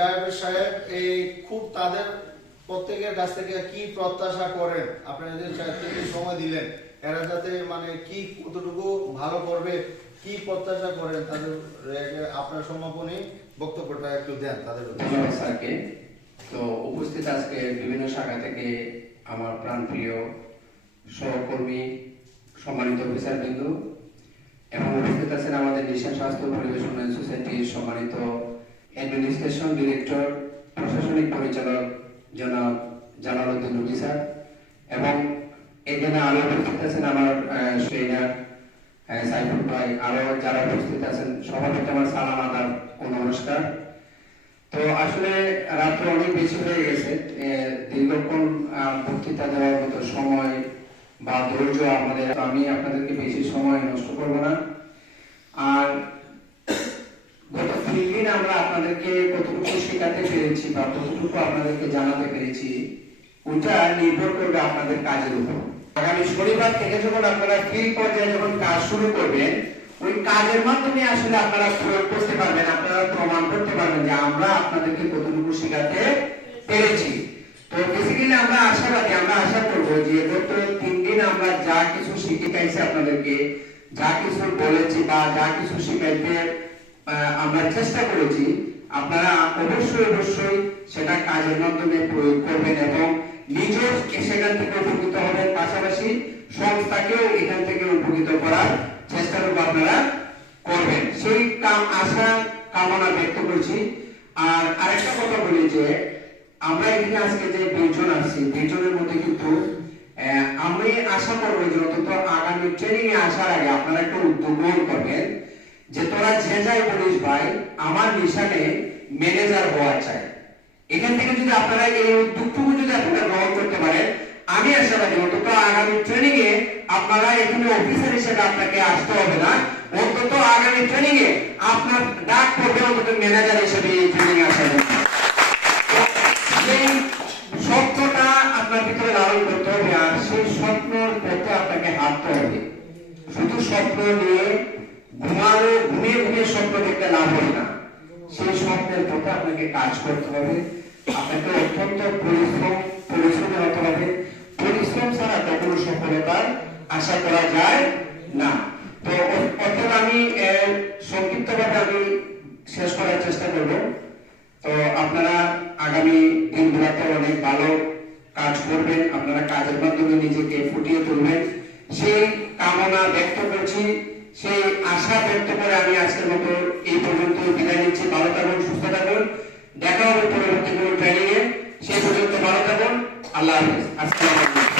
জাহেদ সাহেব এই খুব তাদের প্রত্যেকের কাছ থেকে কি প্রত্যাশা করেন? আপনারা যে 4 দিন সময় দিলেন, এরা যাতে মানে কি কতটুকু ভালো করবে, কি প্রত্যাশা করেন তাদের, আপনার সমাপনী বক্তব্যটা একটু দেন তাদের। ধন্যবাদ স্যারকে। তো উপস্থিত আজকে বিভিন্ন শাখা থেকে আমার প্রাণপ্রিয় সহকর্মী, সম্মানিত অফিসারবৃন্দ এবং উপস্থিত আছেন আমাদের নিশান স্বাস্থ্য পরিবেশ উন্নয়ন সোসাইটির সম্মানিত অ্যাডমিনিস্ট্রেশন ডিরেক্টর, প্রশাসনিক পরিচালক জনাব জালালউদ্দিন রুজি স্যার, এবং এখানে আরো উপস্থিত আছেন আমার ট্রেনার সাইফুল ভাই, আরো যারা উপস্থিত আছেন সবার প্রতি আমার সালাম আদাব ও নমস্কার। তো আসলে রাত্রে অনেক বেশি হয়ে গেছে, দীর্ঘক্ষণ বক্তৃতা দেওয়ার মতো সময় বা ধৈর্য আমাদের, আমি আপনাদেরকে বেশি সময় নষ্ট করব না। আর গত 3 দিন আমরা আপনাদেরকে কতটুকু শেখাতে পেরেছি বা কতটুকু আপনাদেরকে জানাতে পেরেছি, ওটা নির্ভর করবে আপনাদের কাজের উপর। আগামী শনিবার থেকে যখন আপনারা ফিল্ড পর্যায়ে যখন কাজ শুরু করবেন, ওই কাজের মাধ্যমে আসলে আপনারা প্রয়োগ করতে পারবেন, আপনারা প্রমাণ করতে পারবেন যে আমরা আপনাদেরকে কতটুকু শেখাতে পেরেছি। তো বেসিক্যালি আমরা আশাবাদী, আমরা আশা করবো যে গত 3 দিন আমরা যা কিছু শিখাইছি আপনাদেরকে, যা কিছু বলেছি বা যা কিছু শিখাইতে আমরা চেষ্টা করেছি, আপনারা অবশ্যই সেটা কাজের মাধ্যমে প্রয়োগ করবেন এবং নিজের সেখান থেকে উপকৃত হবেন, পাশাপাশি সংস্থাকেও এখান থেকে উপকৃত করার চেষ্টাটুকু আপনারা করবেন, সেই আশা কামনা ব্যক্ত করছি। আর আরেকটা কথা বলি যে আমরা এখানে আজকে যে 20 জন আসছি, 20 জনের মধ্যে কিন্তু আমি আশা করবো যে অন্তত আগামী ট্রেনিং এ আসার আগে আপনারা একটা উদ্যোগ গ্রহণ করবেন যে তোরা যে যাই বলিস ভাই, আমার নিশানে ম্যানেজার হওয়া চাই। এখান থেকে যদি আপনারা এই উদ্যোগটুকু যদি আপনারা গ্রহণ করতে পারেন, আমি আশাবাদী অন্তত আগামী ট্রেনিং এ আপনারা এখানে অফিসার হিসেবে আপনাকে আসতে হবে না, অন্তত আগামী ট্রেনিং এ আপনার ডাক পড়বে অন্তত ম্যানেজার হিসেবে এই ট্রেনিং এ আসার জন্য। সেই স্বপ্নটা আপনার ভিতরে লালন করতে হবে, আর সেই স্বপ্নের পথে আপনাকে হাঁটতে হবে। শুধু স্বপ্ন নিয়ে ঘুমিয়ে স্বপ্ন দেখতে লাভ হবে না, সেই স্বপ্নের পথে আপনাকে কাজ করতে হবে, আপনাকে অত্যন্ত পরিশ্রমী হতে হবে। পরিশ্রম ছাড়া কখনো সফলতার আশা করা যায় না। তো অর্থাৎ আমি সংক্ষিপ্তভাবে আমি শেষ করার চেষ্টা করব। তো আপনারা আগামী দিনগুলোতে অনেক ভালো কাজ করবেন, আপনারা কাজের মাধ্যমে নিজেকে ফুটিয়ে তুলবেন, সেই কামনা ব্যক্ত করছি, সেই আশা ব্যক্ত করে আমি আজকের মতো এই পর্যন্ত বিদায় নিচ্ছি। ভালো থাকুন, সুস্থ থাকুন, দেখা হবে পরবর্তী কোনো ট্রেনিং এ। সেই পর্যন্ত ভালো থাকুন, আল্লাহ হাফেজ। আসসালামু আলাইকুম।